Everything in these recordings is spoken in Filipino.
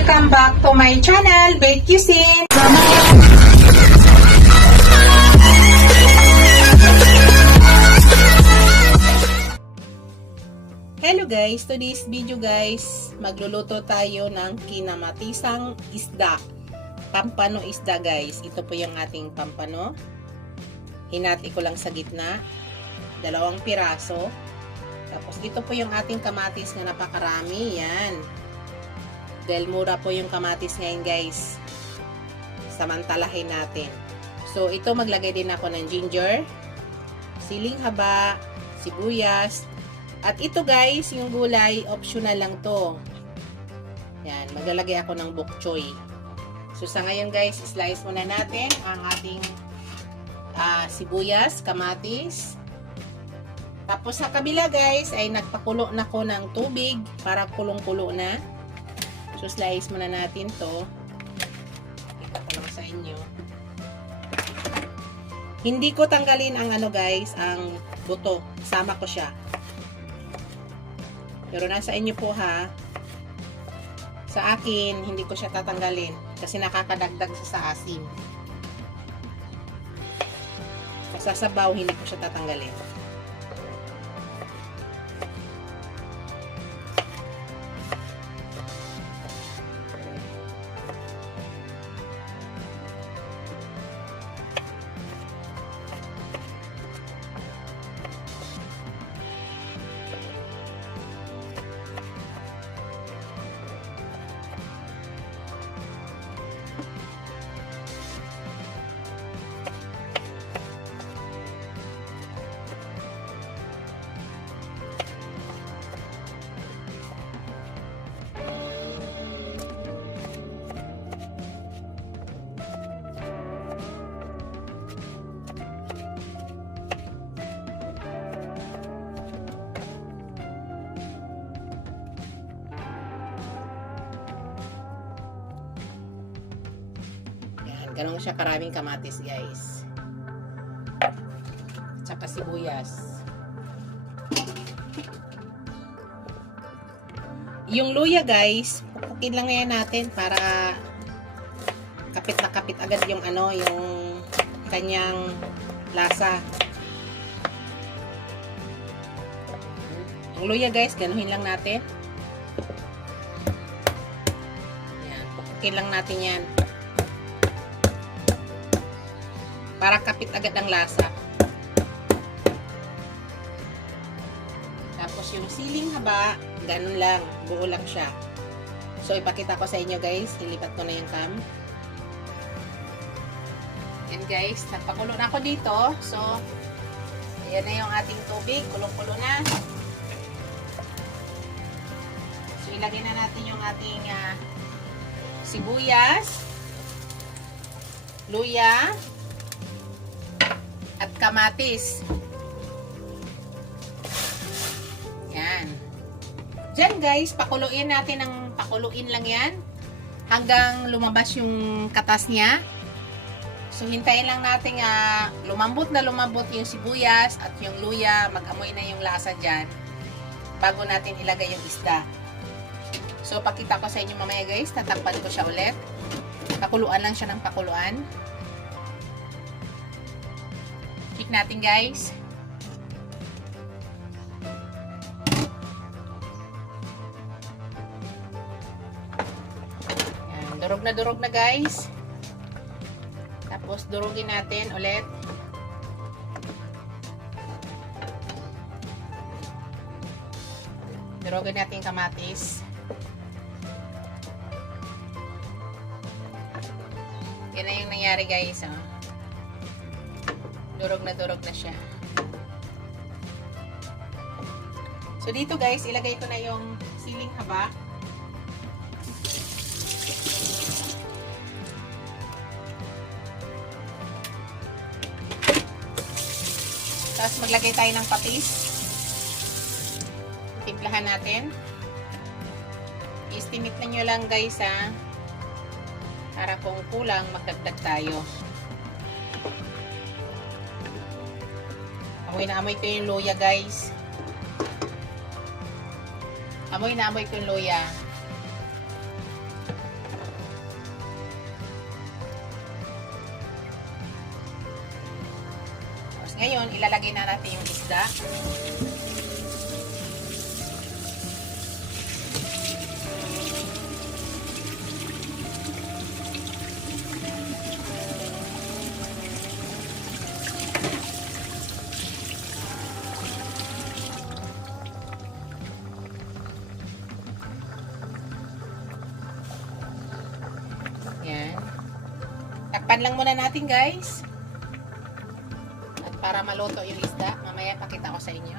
Welcome back to my channel, Bake Cuisine. Hello guys, today's video guys, magluluto tayo ng kinamatisang isda. Pampano isda guys. Ito po yung ating pampano. Hinati ko lang sa gitna. 2 piraso. Tapos ito po yung ating kamatis na napakarami. Yan. Dahil mura po yung kamatis ngayon guys. Samantalahin natin. So ito maglagay din ako ng ginger, siling haba, sibuyas. At ito guys, yung gulay, optional lang to. Yan, maglalagay ako ng bok choy. So sa ngayon guys, slice muna natin ang ating sibuyas, kamatis. Tapos sa kabila guys, ay nagpakulo na ko ng tubig para kulong-kulo na. So slice muna natin to. Ito ko lang sa inyo. Hindi ko tanggalin ang guys, ang buto. Sama ko siya. Pero nasa inyo po ha. Sa akin, hindi ko siya tatanggalin kasi nakakadagdag sa asim. Sa sabaw, hindi ko siya tatanggalin. Ganun siya karaming kamatis guys. Tsaka sibuyas. Yung luya guys, pupukin lang yan natin para kapit na kapit agad yung yung kanyang lasa. Yung luya guys, ganuhin lang natin. Yan, pupukin lang natin yan. Para kapit agad ang lasa. Tapos yung siling haba, ganun lang. Buo lang siya. So, ipakita ko sa inyo guys. Ilipat ko na yung cam. Yan guys. Nagpakulo na ako dito. So, ayan na yung ating tubig. Kulong-kulo na. So, ilagay na natin yung ating sibuyas, luya, at kamatis. Yan. Diyan guys, pakuluin natin ng pakuluin lang yan hanggang lumabas yung katas niya. So hintayin lang natin lumambot na lumambot yung sibuyas at yung luya, mag-amoy na yung lasa dyan bago natin ilagay yung isda. So pakita ko sa inyo mamaya guys, tatakpan ko siya ulit. Pakuluan lang siya ng pakuluan. Check natin guys. Yan, durog na guys. Tapos durugin natin ulit. Durugin natin kamatis. Yan na yung nangyari guys. Durog na siya. So dito guys, ilagay ko na yung siling haba. Tapos maglagay tayo ng patis. Timplahan natin. I-estimate na nyo lang guys para kung kulang magdagdag tayo. Amoy na amoy ko yung luya guys. Amoy na amoy ko yung luya. Ngayon, ilalagay na natin yung isda. Yan. Takpan lang muna natin, guys. At para maluto yung isda, mamaya pakita ko sa inyo.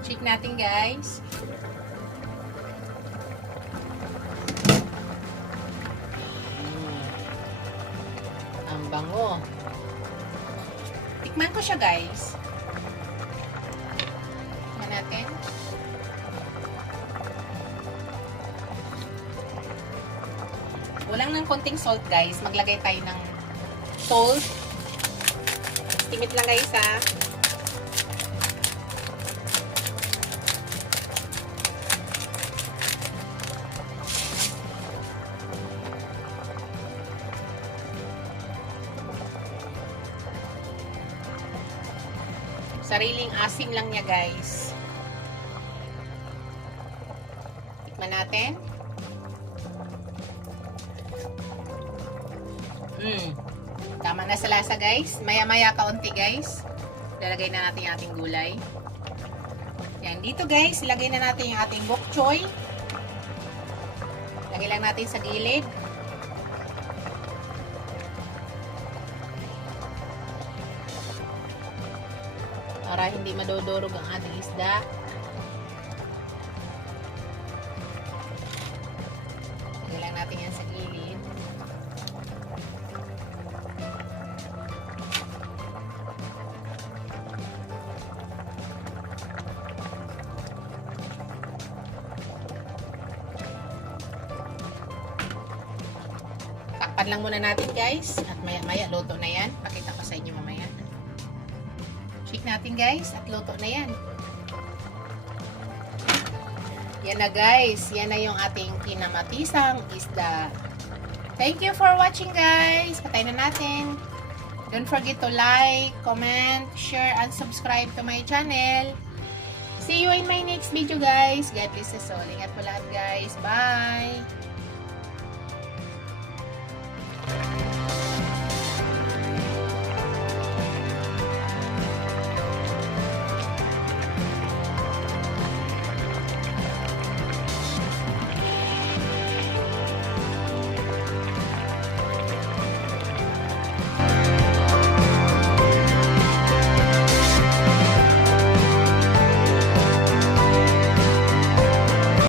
Check natin, guys. Ang bango. Tikman ko siya, guys. Tikman natin. Kulang ng konting salt, guys. Maglagay tayo ng salt. Timit lang, guys, ha. Sariling asim lang niya, guys. Tikman natin. Tama na sa lasa, guys. Maya-maya kaunti, guys. Lalagay na natin yung ating gulay. Yan. Dito, guys, ilagay na natin yung ating bok choy. Lagay lang natin sa gilid. Para hindi madodorog ang ating isda. Lagay lang natin yan sa gilid. Takpan lang muna natin, guys. At maya-maya, luto na yan. Pakita ko sa inyo mamaya. Check natin, guys. At luto na yan. Yan na, guys. Yan na yung ating kinamatisang isda. Thank you for watching, guys. Patay na natin. Don't forget to like, comment, share, and subscribe to my channel. See you in my next video, guys. God bless us all. Ingat po lahat, guys. Bye!